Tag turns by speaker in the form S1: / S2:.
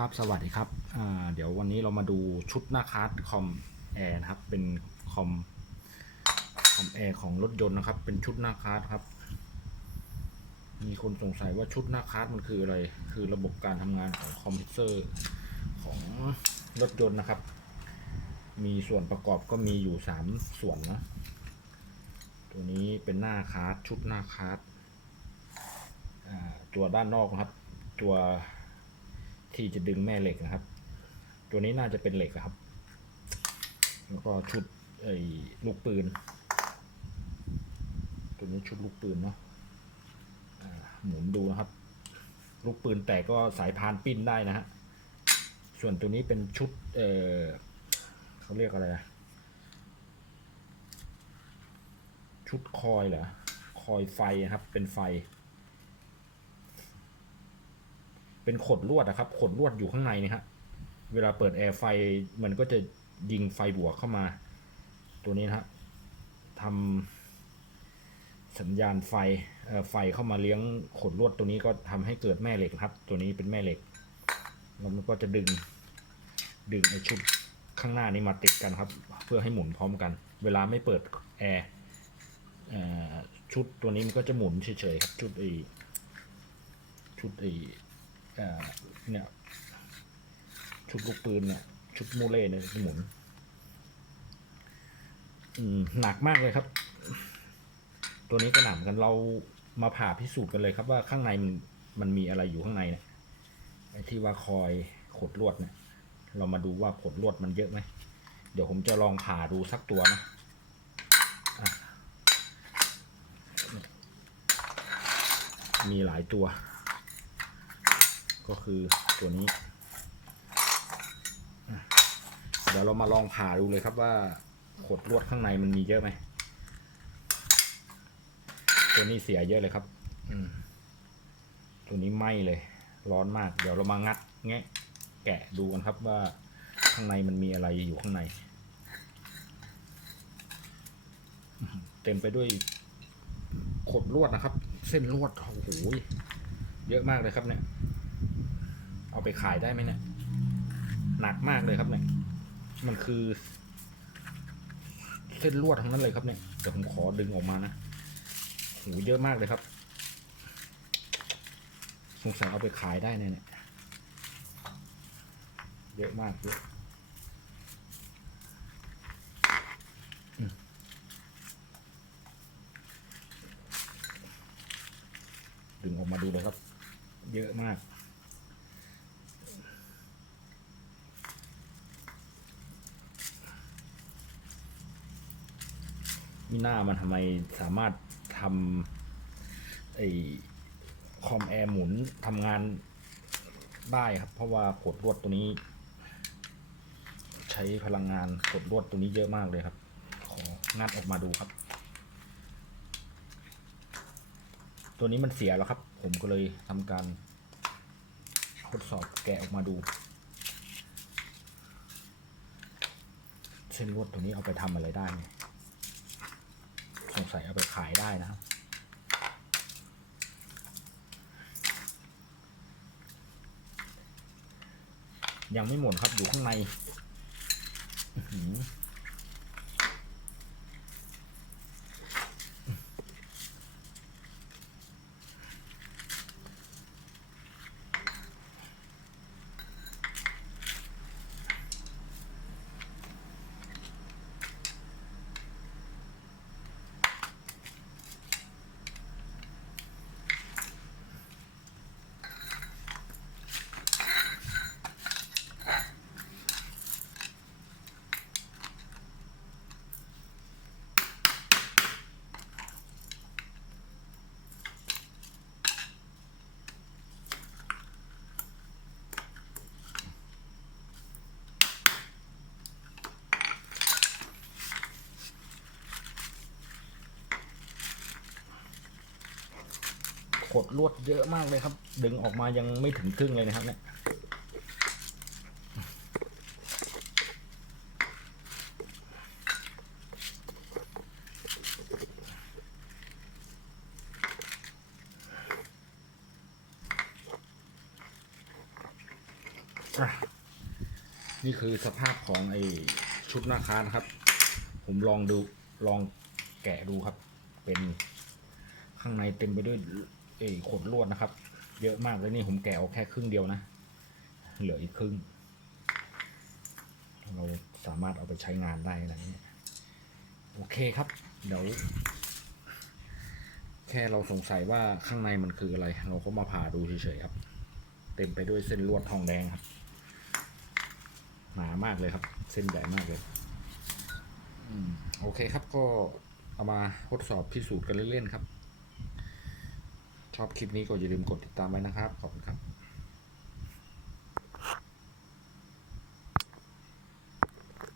S1: ครับ สวัสดีครับ เดี๋ยววันนี้เรามาดูชุดหน้าคาร์ดคอมแอร์นะครับ เป็นคอมคอมแอร์ของรถยนต์นะครับ เป็นชุดหน้าคาร์ดครับ มีคนสงสัยว่าชุดหน้าคาร์ดมันคืออะไร คือระบบการทำงานของคอมพิวเตอร์ของรถยนต์นะครับ มีส่วนประกอบก็มีอยู่สามส่วนนะ ตัวนี้เป็นหน้าคาร์ดชุดหน้าคาร์ดตัวด้านนอกนะครับ ตัว ที่จะดึงแม่เหล็กนะครับ ตัวนี้น่าจะเป็นเหล็กครับ แล้วก็ชุดไอ้ลูกปืน ตัวนี้ชุดลูกปืนเนาะหมุนดูนะครับ ลูกปืนแต่ก็สายพานปิ้นได้นะฮะ ส่วนตัวนี้เป็นชุด เออเขาเรียกอะไรอะชุดคอยเหรอ คอยไฟครับ เป็นไฟ เป็นขดลวดนะครับขดลวดอยู่ข้างในนี่ฮะเวลาเปิดแอร์ไฟมันก็จะยิงไฟบวกเข้ามา ตัวนี้นะฮะทำสัญญาณไฟเอ่อไฟเข้ามาเลี้ยงขดลวดตัวนี้ก็ทำให้เกิดแม่เหล็กครับ ตัวนี้เป็นแม่เหล็กแล้วมันก็จะดึงดึงไอชุดข้างหน้านี้มาติดกันครับ เพื่อให้หมุนพร้อมกัน เวลาไม่เปิดแอร์เอ่อชุดตัวนี้มันก็จะหมุนเฉยๆครับชุดไอชุดไอ เนี่ยชุดลูกปืนเนี่ย ชุดมูเล่เนี่ยหมุนหนักมากเลยครับ ตัวนี้ก็หนักเหมือนกันเรามาผ่าพิสูจน์กันเลยครับว่าข้างในมันมันมีอะไรอยู่ข้างในเนี่ยไอที่ว่าคอยขดลวดเนี่ย เรามาดูว่าขดลวดมันเยอะไหมเดี๋ยวผมจะลองผ่าดูสักตัวนะมีหลายตัว ก็คือตัวนี้ เดี๋ยวเรามาลองผ่าดูเลยครับว่าขดลวดข้างในมันมีเยอะไหม ตัวนี้เสียเยอะเลยครับ อืมตัวนี้ไหม้เลย ร้อนมาก เดี๋ยวเรามางัดแงะแกะดูกันครับว่าข้างในมันมีอะไรอยู่ข้างใน เต็มไปด้วยขดลวดนะครับ เส้นลวดโอ้โหเยอะมากเลยครับเนี่ย ไปขายได้ไหมเนี่ยหนักมากเลยครับเนี่ย มันคือ เส้นลวดทั้งนั้นเลยครับเนี่ยเดี๋ยวผมขอดึงออกมานะโหเยอะมากเลยครับ สงสัยเอาไปขายได้เนี่ยเนี่ยเยอะมากเยอะดึงออกมาดูเลยครับ เยอะมาก มีหน้ามันทำไมสามารถทำไอคอมแอร์หมุนทำงานได้ครับ เพราะว่าขดลวดตัวนี้ ใช้พลังงานขดลวดตัวนี้เยอะมากเลยครับ ของัดออกมาดูครับ ตัวนี้มันเสียแล้วครับ ผมก็เลยทำการทดสอบแกะออกมาดูเส้นลวดตัวนี้เอาไปทำอะไรได้เนี่ย สงสัยเอาไปขายได้นะครับยังไม่หมดครับอยู่ข้างใน อื้อหือขดลวดเยอะมากเลยครับ ดึงออกมายังไม่ถึงครึ่งเลยนะครับเนี่ยนี่คือสภาพของไอชุดหน้าค้านะครับ ผมลองดูลองแกะดูครับ เป็นข้างในเต็มไปด้วย เอขดลวดนะครับ เยอะมากเลยนี่ผมแกะออกแค่ครึ่งเดียวนะ เหลืออีกครึ่ง เราสามารถเอาไปใช้งานได้อะเงี้ยโอเคครับ เดี๋ยว แค่เราสงสัยว่าข้างในมันคืออะไร เราก็มาผ่าดูเฉยๆครับ เต็มไปด้วยเส้นลวดทองแดงครับ หนามากเลยครับ เส้นใหญ่มากเลยอโอเคครับก็เอามาทดสอบพิสูจน์กันเล่นๆครับ ชอบคลิปนี้ก็อย่าลืมกดติดตามไว้นะครับ ขอบคุณครับ